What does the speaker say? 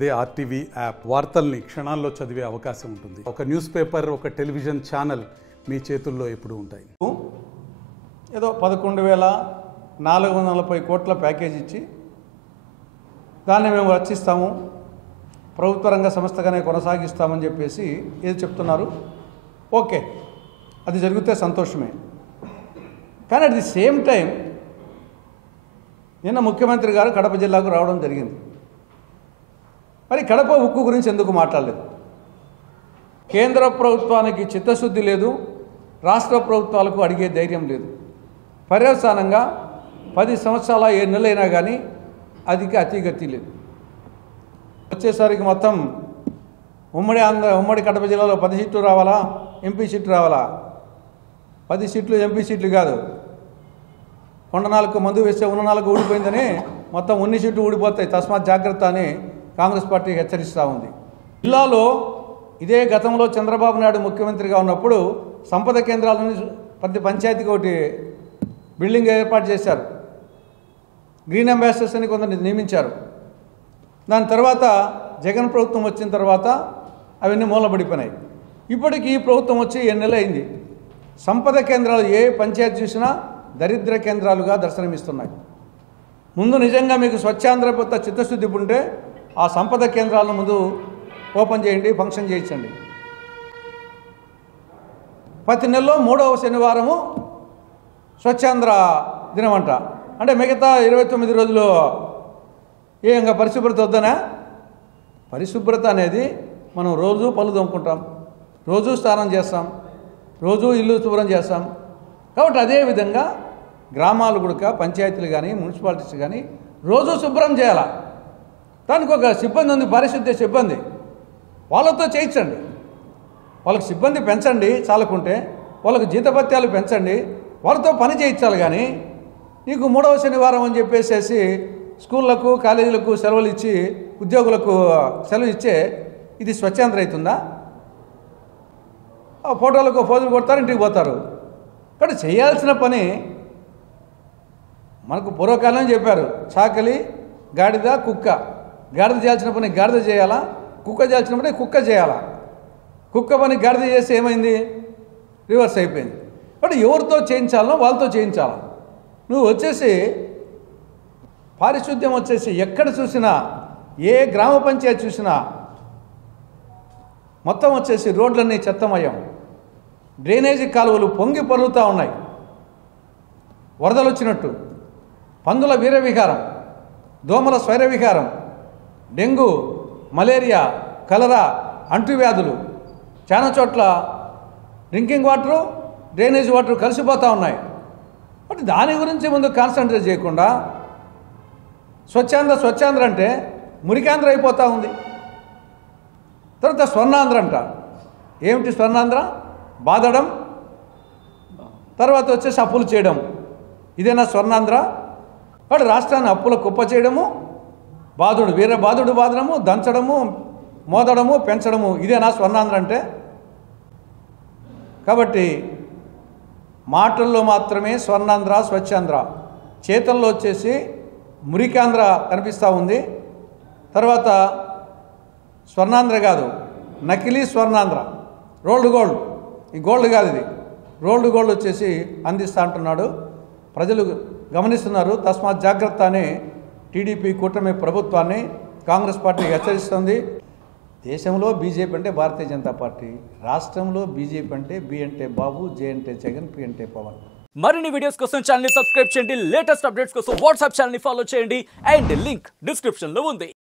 అదే RTV app వార్తల్ని క్షణాల్లో చదివే అవకాశం ఉంటుంది. ఒక న్యూస్ పేపర్, ఒక టెలివిజన్ ఛానల్ మీ చేతుల్లో ఎప్పుడూ ఉంటాయి. ఏదో 11,440 కోట్ల ప్యాకేజ్ ఇచ్చి దాన్ని మేము రచిస్తాము, ప్రభుత్వ రంగ సంస్థగానే కొనసాగిస్తామని చెప్పేసి ఏది చెప్తున్నారు. ఓకే, అది జరిగితే సంతోషమే. కానీ అట్ ది సేమ్ టైం నిన్న ముఖ్యమంత్రి గారు కడప జిల్లాకు రావడం జరిగింది. మరి కడప ఉక్కు గురించి ఎందుకు మాట్లాడలేదు? కేంద్ర ప్రభుత్వానికి చిత్తశుద్ధి లేదు, రాష్ట్ర ప్రభుత్వాలకు అడిగే ధైర్యం లేదు. పర్యవసానంగా 10 సంవత్సరాల 7 నెలలైనా కానీ అదికి అతిగతి లేదు. వచ్చేసరికి మొత్తం ఉమ్మడి కడప జిల్లాలో 10 సీట్లు రావాలా, ఎంపీ సీట్లు రావాలా? 10 సీట్లు ఎంపీ సీట్లు కాదు. కొండ 4 మందు వేస్తే ఉన్న 4 ఊడిపోయిందని మొత్తం 19 సీట్లు ఊడిపోతాయి, తస్మాత్ జాగ్రత్త అని కాంగ్రెస్ పార్టీ హెచ్చరిస్తూ ఉంది. జిల్లాలో ఇదే గతంలో చంద్రబాబు నాయుడు ముఖ్యమంత్రిగా ఉన్నప్పుడు సంపద కేంద్రాలను ప్రతి పంచాయతీకి ఒకటి బిల్డింగ్ ఏర్పాటు చేశారు. గ్రీన్ అంబాసిడర్స్ అని కొందరిని నియమించారు. దాని తర్వాత జగన్ ప్రభుత్వం వచ్చిన తర్వాత అవన్నీ మూలబడిపోయినాయి. ఇప్పటికి ఈ ప్రభుత్వం వచ్చి 7 నెలలు అయింది. సంపద కేంద్రాలు ఏ పంచాయతీ చూసినా దరిద్ర కేంద్రాలుగా దర్శనమిస్తున్నాయి. ముందు నిజంగా మీకు స్వచ్ఛాంధ్రపత్ర చిత్తశుద్ధి ఉంటే ఆ సంపద కేంద్రాలను ముందు ఓపెన్ చేయండి, ఫంక్షన్ చేయించండి. ప్రతి నెలలో 3వ శనివారము స్వచ్ఛాంధ్ర దినమంట. అంటే మిగతా 29 రోజులు ఇంకా పరిశుభ్రత వద్దనా? పరిశుభ్రత అనేది మనం రోజు పళ్ళు తోముకుంటాం, రోజు స్నానం చేస్తాం, రోజు ఇల్లు శుభ్రం చేస్తాం. కాబట్టి అదేవిధంగా గ్రామాలు కూడా పంచాయతీలు కానీ మున్సిపాలిటీస్ కానీ రోజు శుభ్రం చేయాలి. దానికి ఒక సిబ్బంది ఉంది, పారిశుద్ధ్య సిబ్బంది, వాళ్ళతో చేయించండి. వాళ్ళకి సిబ్బంది పెంచండి, చాలకుంటే వాళ్ళకు జీతభత్యాలు పెంచండి, వాళ్ళతో పని చేయించాలి. కానీ నీకు 3వ శనివారం అని చెప్పేసి స్కూళ్ళకు కాలేజీలకు సెలవులు ఇచ్చి ఉద్యోగులకు సెలవు ఇచ్చే ఇది స్వచ్ఛాంధ్ర అవుతుందా? ఆ ఫోటోలకు ఫోజులు కొడతారు, ఇంటికి పోతారు. కాబట్టి చేయాల్సిన పని మనకు పూర్వకాలం చెప్పారు, చాకలి గాడిద కుక్క. గాడిద చేయాల్సిన పని గాడిద చేయాలా, కుక్క చేయాల్సిన పని కుక్క చేయాలా? కుక్క పని గాడిద చేస్తే ఏమైంది? రివర్స్ అయిపోయింది. కాబట్టి ఎవరితో చేయించాలనో వాళ్ళతో చేయించాలి. నువ్వు వచ్చేసి పారిశుద్ధ్యం వచ్చేసి ఎక్కడ చూసినా, ఏ గ్రామ పంచాయతీ చూసినా మొత్తం వచ్చేసి రోడ్లన్నీ చెత్తమయం, డ్రైనేజీ కాలువలు పొంగి పొర్లుతూ ఉన్నాయి, వరదలు వచ్చినట్టు, పందుల వీరవిహారం, దోమల స్వైరవిహారం, డెంగ్యూ, మలేరియా, కలరా, అంటువ్యాధులు. చాలా చోట్ల డ్రింకింగ్ వాటరు, డ్రైనేజ్ వాటర్ కలిసిపోతూ ఉన్నాయి. బట్ దాని గురించి ముందు కాన్సన్ట్రేట్ చేయకుండా స్వచ్ఛాంధ్ర అంటే మురికాంధ్ర అయిపోతూ ఉంది. తర్వాత స్వర్ణాంధ్ర అంట. ఏమిటి స్వర్ణాంధ్ర? బాదడం, తర్వాత వచ్చేసి అప్పులు చేయడం. ఇదేనా స్వర్ణాంధ్ర? వాడు రాష్ట్రాన్ని అప్పుల కుప్ప చేయడము, బాధుడు బాధడము, దంచడము, మోదడము, పెంచడము. ఇదేనా స్వర్ణాంధ్ర అంటే? కాబట్టి మాటల్లో మాత్రమే స్వర్ణాంధ్ర, స్వచ్ఛాంధ్ర, చేతల్లో వచ్చేసి మురికాంధ్ర కనిపిస్తూ ఉంది. తర్వాత స్వర్ణాంధ్ర కాదు, నకిలీ స్వర్ణాంధ్ర, రోల్డ్ గోల్డ్. ఈ గోల్డ్ కాదు, ఇది రోల్డ్ గోల్డ్ వచ్చేసి అందిస్తూ అంటున్నాడు. ప్రజలు గమనిస్తున్నారు. తస్మాత్ జాగ్రత్త అని టీడీపీ కూటమి ప్రభుత్వాన్ని కాంగ్రెస్ పార్టీ హెచ్చరిస్తుంది. దేశంలో బీజేపీ అంటే భారతీయ జనతా పార్టీ, రాష్ట్రంలో బీజేపీ అంటే బి అంటే బాబు, జే అంటే జగన్, పి అంటే పవన్. మరిన్ని వీడియోస్ కోసం ఛానల్ ని సబ్స్క్రైబ్ చేయండి, లేటెస్ట్ అప్డేట్స్ కోసం వాట్సాప్ ఛానల్ ని ఫాలో చేయండి, అండ్ లింక్ డిస్క్రిప్షన్ లో ఉంది.